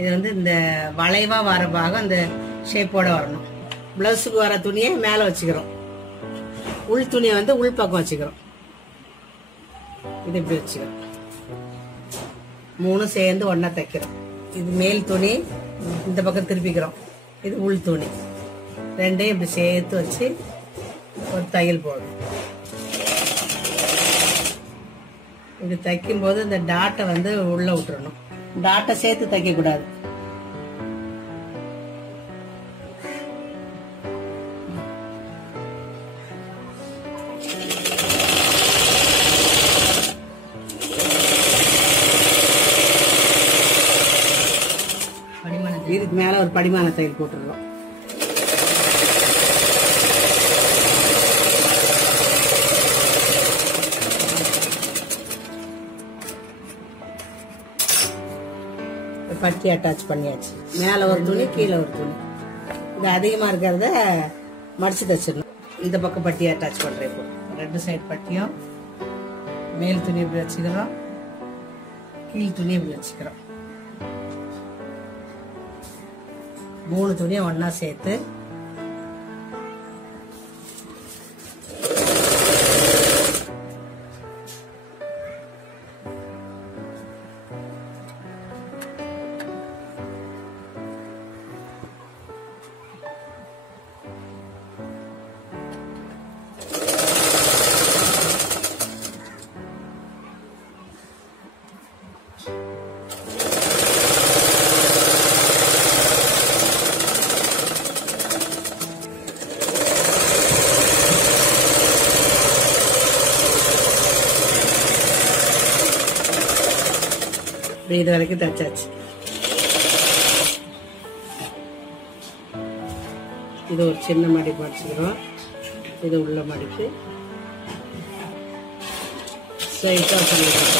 இது வந்து இந்த வளைவா வர பாகம் அந்த ஷேப்போட வரணும். பிளவுஸுக்கு வர துணியை மேல வச்சுக்கிறோம், உள் துணியை வந்து உள் பக்கம் வச்சுக்கிறோம். இது இப்படி வச்சுக்கிறோம், மூணு சேர்ந்து ஒன்னா தைக்கிறோம். இது மேல் துணி, இந்த பக்கம் திருப்பிக்கிறோம். இது உள் துணி, ரெண்டையும் இப்படி சேர்த்து வச்சு ஒரு தையல் போடணும். இது தைக்கும் போது இந்த டாட்டை வந்து உள்ள விட்டுறணும். டாட்டை சேர்த்து தைக்க கூடாது. இதுக்கு மேல ஒரு படிமான தையல் போட்டுருவோம். பட்டி அட்டாச் பண்ணியாச்சு. மேல ஒரு துணி, கீழே ஒரு துணி. இது அதிகமா இருக்கிறத மடிச்சு தச்சிடணும். இந்த பக்கம் பட்டி அட்டாச் பண்றேன். இப்போ ரெண்டு சைடு பட்டியும் மேல் துணி இப்படி வச்சுக்கிறோம், கீழ் துணி இப்படி வச்சுக்கிறோம். மூணு துணியை ஒன்னா சேர்த்து இது வரைக்கும் தச்சாச்சு. இது ஒரு சின்ன மடிப்பு அடிச்சுக்கிறோம். இது உள்ள மடிப்பு ஸ்ட்ரைட்டா பண்ணிக்கிறோம்.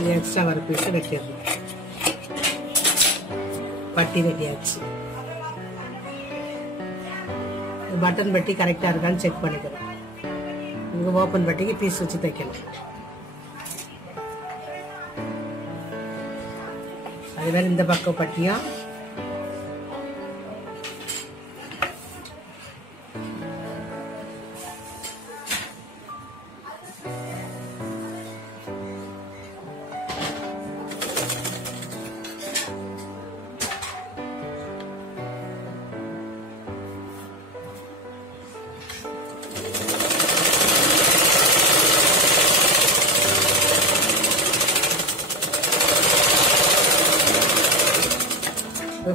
இது எக்ஸ்ட்ரா வர பீஸ் வெட்டிடணும். பட்டி வெட்டியாச்சு. பட்டன் பட்டி கரெக்டா இருக்கான்னு செக் பண்ணிக்கிறோம். இங்க ஓபன் பட்டிக்கு பீஸ் வச்சு தைக்கணும். அதுவே இந்த பக்கம் பட்டியும்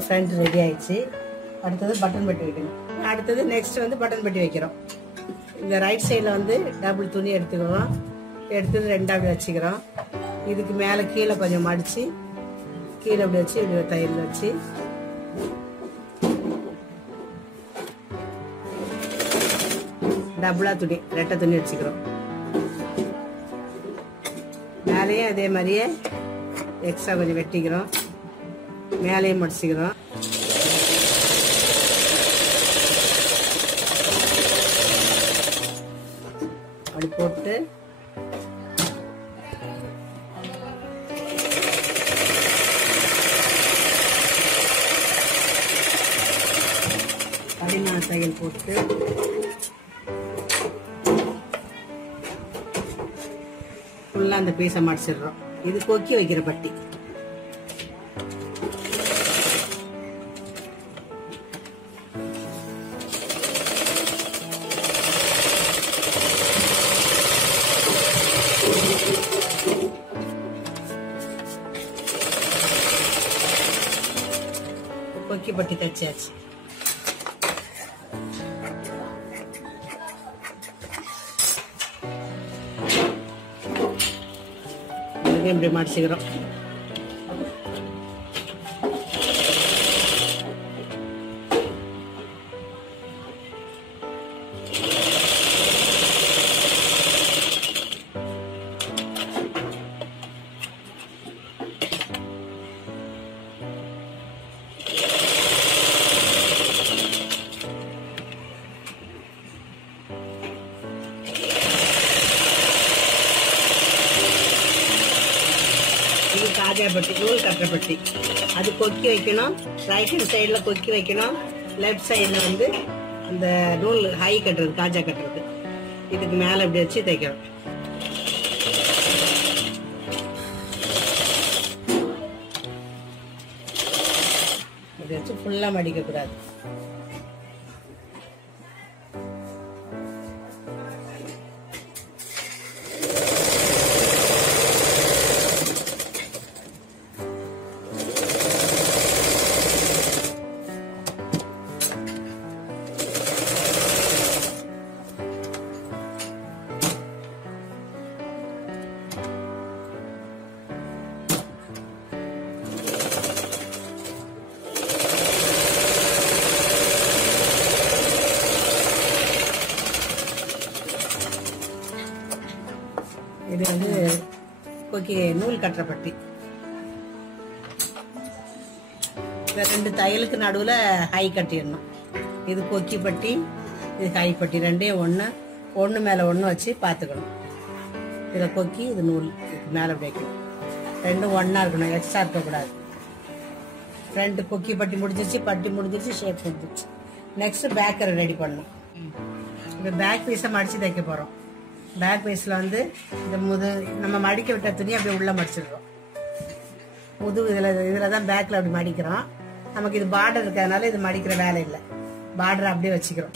ஃப்ரண்ட் ரெடி ஆயிடுச்சு. அடுத்தது பட்டன் பட்டி வைக்கணும். அடுத்தது நெக்ஸ்ட் வந்து பட்டன் பட்டி வைக்கிறோம். இந்த ரைட் சைடில் வந்து டபுள் துணி எடுத்துக்கிறோம். எடுத்து ரெண்டாவது வச்சுக்கிறோம். இதுக்கு மேலே கீழே கொஞ்சம் மடித்து கீழே இப்படி வச்சு இப்படி தையல் வச்சு டபுளா துணி ரெட்டை துணி வச்சுக்கிறோம். மேலேயும் அதே மாதிரியே எக்ஸ்ட்ரா கொஞ்சம் வெட்டிக்கிறோம். மேலேயும் மடிச்சுக்கிறோம். அப்படி போட்டு படிமான தையல் போட்டு ஃபுல்லா அந்த பீஸை மடிச்சிடுறோம். இது கொக்கி வைக்கிற பட்டி. கொக்கி பட்டி தச்சாச்சு. இப்படி மடிச்சுக்கிறோம். காஜா பட்டி, நூல் கட்டுற பட்டி. அது கொக்கி வைக்கணும், ரைட் ஹேண்ட் சைடில் கொக்கி வைக்கணும், லெஃப்ட் சைடில் வந்து அந்த நூல் ஹை கட்டுறது, காஜா கட்டுறது. இதுக்கு மேலே இப்படி வச்சு தைக்கணும். இப்படி வச்சு ஃபுல்லாக மடிக்கக்கூடாது. இது வந்து கொக்கி நூல் கட்டுற பட்டி. இந்த 2 தையலுக்கு நடுவில் ஹை கட்டிடணும். இது கொக்கி பட்டி, இது ஹை பட்டி. ரெண்டே ஒன்று மேலே ஒன்று வச்சு பார்த்துக்கணும். இதில் கொக்கி, இது நூல், இதுக்கு மேலே வைக்கணும். ரெண்டும் ஒன்றா இருக்கணும், எக்ஸ்ட்ரா இருக்கக்கூடாது. ஃப்ரண்ட் கொக்கி பட்டி முடிஞ்சிச்சு, ஷேப் முடிஞ்சிச்சு. நெக்ஸ்ட் பேக்கரை ரெடி பண்ணணும். இந்த பேக் பீஸை மடித்து தைக்க போகிறோம். பேக் பீஸில் வந்து இந்த நம்ம மடிக்க விட்ட துணி அப்படியே உள்ளே மடிச்சிடுறோம். இதில் தான் பேக்கில் அப்படி மடிக்கிறோம். நமக்கு இது பார்டர் இருக்கிறதுனால இது மடிக்கிற வேலை இல்லை. பார்டர் அப்படியே வச்சுக்கிறோம்.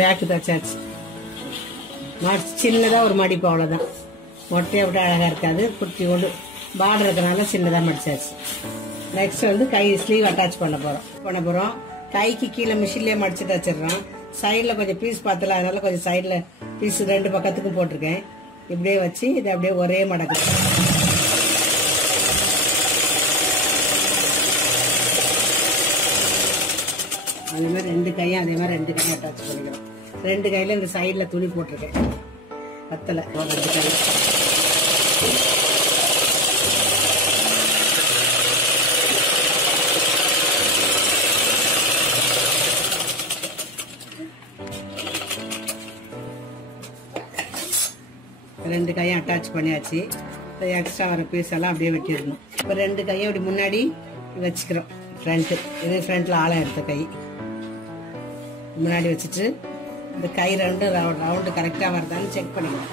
பேக்கு தச்சாச்சு. சின்னதாக ஒரு மடிப்பு, அவ்வளோதான். மொட்டையை விட்டு அழகாக இருக்காது, குட்டி கொண்டு பார்டர் இருக்கிறனால சின்னதாக மடிச்சாச்சு. நெக்ஸ்ட் வந்து கை ஸ்லீவ் அட்டாச் பண்ண போகிறோம். கைக்கு கீழே மிஷின்லேயே மடிச்சு தச்சிடுறோம். சைடில் கொஞ்சம் பீஸ் பார்த்தல, அதனால கொஞ்சம் சைடில் பீஸ் 2 பக்கத்துக்கும் போட்டிருக்கேன். இப்படியே வச்சு இதை அப்படியே ஒரே மடக்கு. அதே மாதிரி 2 கையும் அதே மாதிரி 2 கையும் அட்டாச் பண்ணிக்கிறோம். 2 கையில இந்த சைடில் துணி போட்டிருக்கேன், பத்தலை. 2 கை ரெண்டு கையும் அட்டாச் பண்ணியாச்சு. எக்ஸ்ட்ரா வர பீஸ் எல்லாம் அப்படியே வெட்டிடணும். இப்போ 2 கையும் அப்படி முன்னாடி வச்சுக்கிறோம். ஃப்ரண்ட்டு, இது ஃப்ரண்ட்டில் ஆழம் எடுத்த கை முன்னாடி வச்சுட்டு இந்த கை 2 ரவுண்டு கரெக்டாக வருதான்னு செக் பண்ணிக்கிறோம்.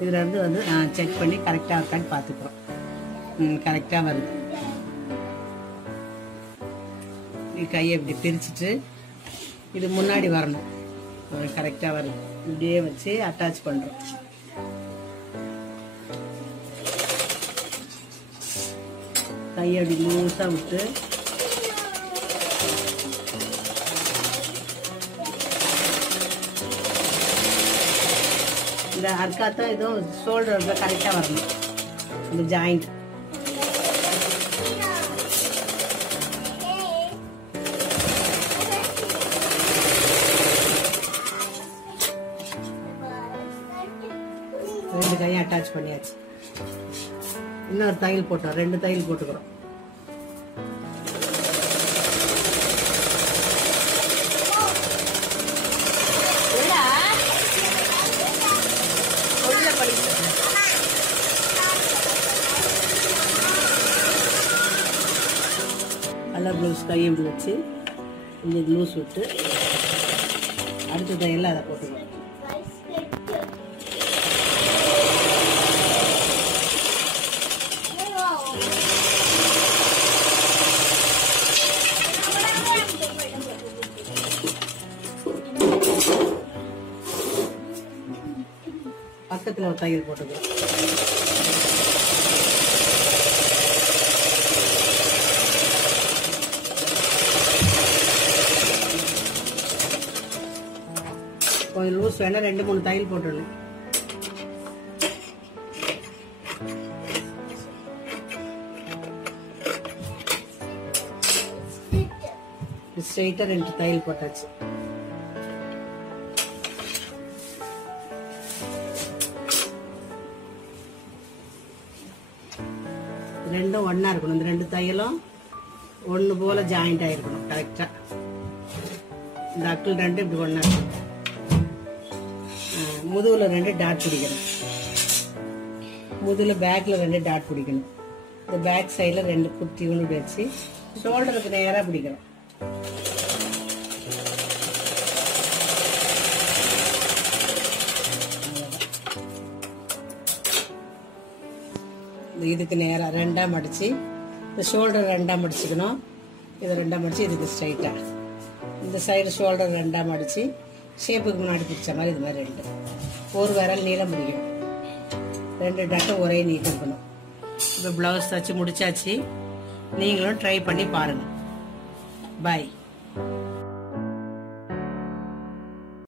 இது 2 வந்து செக் பண்ணி கரெக்டாக இருக்கான்னு பார்த்துக்கிறோம். கரெக்டாக வருது. கையை இப்படி பிரிச்சுட்டு இது முன்னாடி வரணும். கரெக்டாக வருது. இப்படியே வச்சு அட்டாச் பண்ணுறோம். கையை அப்படி லூஸாக விட்டு இந்த அர்க்காத்தான் இதுவும் ஷோல்டர்ல கரெக்டாக வரணும். இந்த ஜாயிண்ட் ரெண்டு கையும் அட்டாச் பண்ணியாச்சு. இன்னொரு தையல் போட்டோம், 2 தையல் போட்டுக்கிறோம். கலர் ப்ளவுஸ் கையை இப்படி வச்சு கொஞ்சம் க்ளூஸ் விட்டு அடுத்த தையல் அதை போட்டுக்கலாம். பக்கத்தில் ஒரு தையல் போட்டுக்கலாம். கொஞ்சம் லூஸ் வேணா 2-3 தையல் போட்டுடணும். ஸ்ட்ரெயிட்டா 2 தையல் போட்டாச்சு. ஒன்னா இருக்கணும். இந்த 2 தையலும் ஒண்ணு போல ஜாயிண்ட் ஆயிருக்கணும் கரெக்டா. இந்த அக்கிள் 2 இப்படி ஒன்னா இருக்கணும். முதுகுல 2 டாட் பிடிக்கணும். முதுகுல பேக்ல 2 டாட் பிடிக்கணும். இந்த பேக் சைடுல 2 குட்டி ஒன்று வச்சு ஷோல்டருக்கு நேரா பிடிக்கணும். இதுக்கு நேரா 2ஆ மடிச்சு இந்த ஷோல்டர் 2ஆ மடிச்சுக்கணும். இதை 2ஆ மடிச்சு இதுக்கு ஸ்ட்ரைட்டா இந்த சைடு ஷோல்டர் 2ஆ மடிச்சு ஷேப்புக்கு முன்னாடி பிடிச்ச மாதிரி இது மாதிரி 2 ஒரு விரல் நீளம் பிடிக்கணும். 2 டாட்டும் ஒரே நீட்டம் இருக்கணும். இப்போ பிளவுஸ் தச்சு முடிச்சாச்சு. நீங்களும் ட்ரை பண்ணி பாருங்க. பாய்.